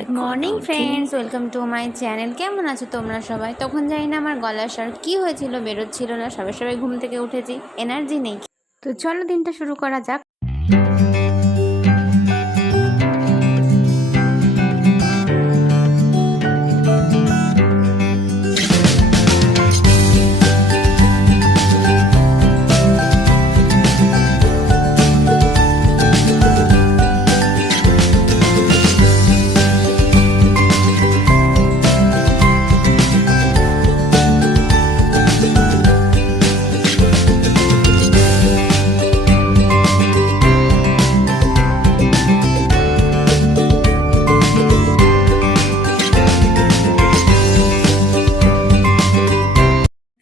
Good morning friends, welcome to my channel. কেমন আছো তোমরা সবাই? তখন জানি না আমার গলার স্বর কী হয়েছিল, বেরোচ্ছিল না। সবাই ঘুম থেকে উঠেছি, এনার্জি নেই। তো চলো দিনটা শুরু করা যাক।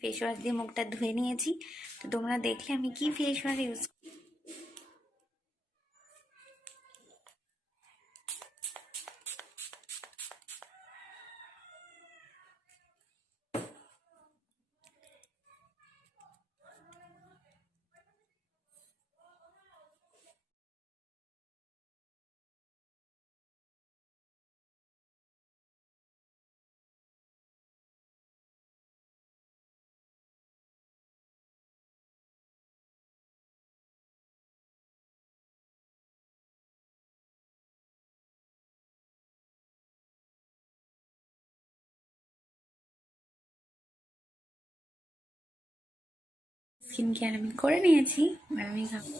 ফেস ওয়াশ দিয়ে মুখটা ধুয়ে নিয়েছি। তো তোমরা দেখলে আমি কি ফেস ওয়াশ ইউজ করি। স্কিন কেয়ার আমি করে নিয়েছি, এবার আমি খাবো।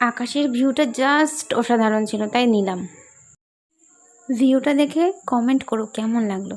আকাশের ভিউটা জাস্ট অসাধারণ ছিল, তাই নিলাম। ভিউটা দেখে কমেন্ট করো কেমন লাগলো।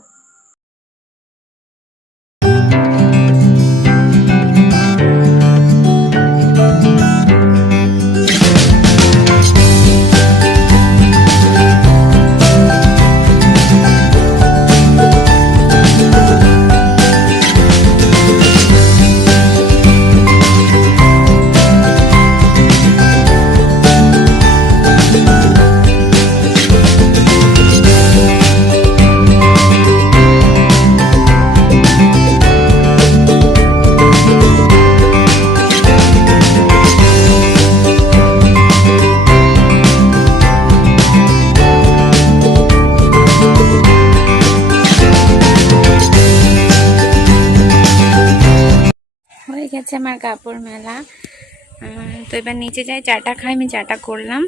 হয়ে গেছে আমার কাপড় মেলা। তো এবার নিচে যাই, চাটা খাই। আমি চাটা করলাম।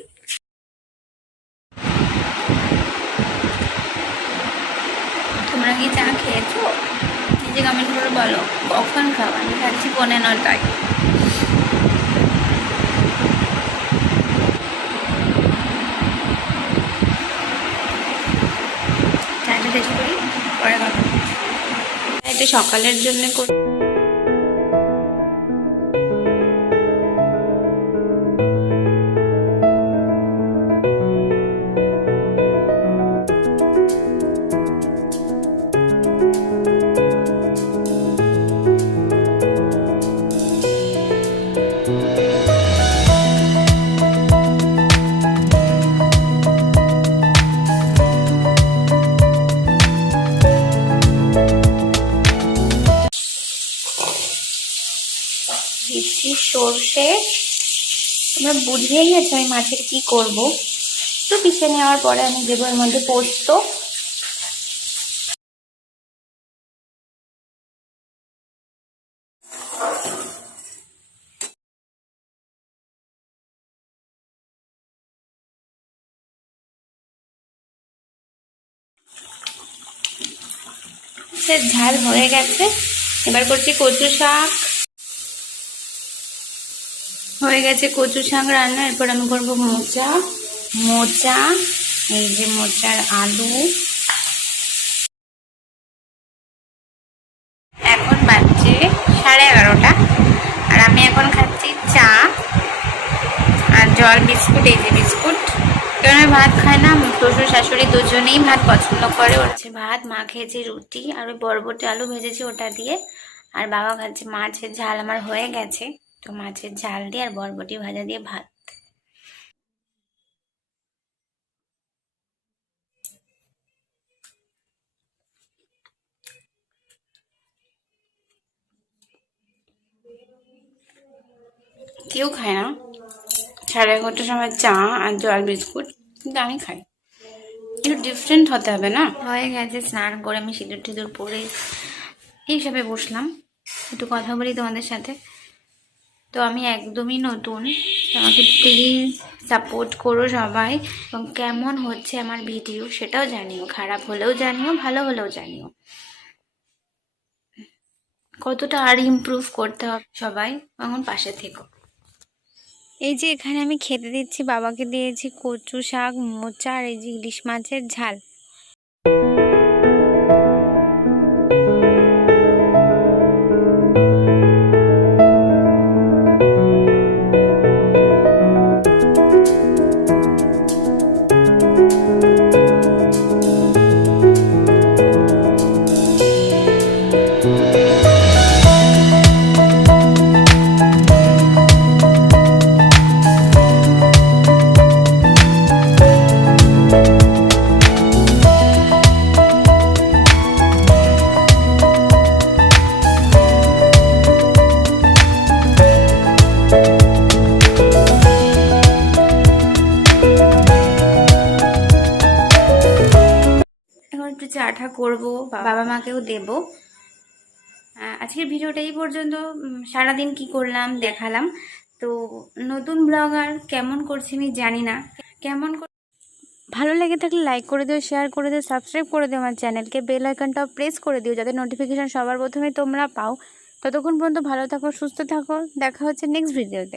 তোমরা কি চা খেয়েছো? নিজে কমেন্ট করে বলো কখন খাওয়া। আমি খাচ্ছি 9:30টায়। চাটা টেস্ট করি, পরে কথা। এটা সকালের জন্য করি। দিচ্ছি সর্ষে। তোমরা বুঝেই গেছো আমি মাছের কি করব। তো পিষে নেওয়ার পরে আমি দেবো এর মধ্যে পোস্ত। মাছের ঝাল হয়ে গেছে। এবার করছি কচু শাক। হয়ে গেছে কচু শাক রান্না। এরপর আমি করবো মোচা। মোচা, এই যে মোচার আলু। এখন বাজছে 11:30, আর আমি এখন খাচ্ছি চা আর জল, বিস্কুট। এই যে বিস্কুট, কেন ভাত খায় না, শ্বশুর শাশুড়ি দুজনেই ভাত পছন্দ করে। হচ্ছে ভাত, মা খেয়েছে রুটি, আর ওই বরবটি আলু ভেজেছি ওটা দিয়ে। আর বাবা খাচ্ছে মাছের ঝাল। আমার হয়ে গেছে, তো মাছের ঝাল দিয়ে আর বরবটি ভাজা দিয়ে ভাত। কেউ খায় না 11:30টার সময় চা আর জল বিস্কুট, কিন্তু আমি খাই। একটু ডিফারেন্ট হতে হবে না। হয়ে গেছে, স্নান করে আমি সিঁদুর টিঁদুর পরে এইসবে বসলাম, একটু কথা বলি তোমাদের সাথে। তো আমি একদমই নতুন, আমাকে প্লিজ সাপোর্ট করো সবাই। এবং কেমন হচ্ছে আমার ভিডিও সেটাও জানিও, খারাপ হলেও জানিও, ভালো হলেও জানিও, কতটা আর ইমপ্রুভ করতে হবে। সবাই এখন পাশে থেকো। এই যে এখানে আমি খেতে দিচ্ছি, বাবাকে দিয়েছি কচু শাক, মোচা আর এই যে ইলিশ মাছের ঝাল। একটু চাটা করবো, বাবা মাকেও দেবো। আজকের ভিডিওটা এই পর্যন্ত। সারাদিন কি করলাম দেখালাম। তো নতুন ব্লগার কেমন করছি আমি জানি না, কেমন ভালো লেগে থাকলে লাইক করে দিও, শেয়ার করে দিও, সাবস্ক্রাইব করে দিও আমার চ্যানেলকে, বেল আইকনটাও প্রেস করে দিও যাতে নোটিফিকেশন সবার প্রথমে তোমরা পাও। ততক্ষণ পর্যন্ত ভালো থাকো, সুস্থ থাকো, দেখা হচ্ছে নেক্সট ভিডিওতে।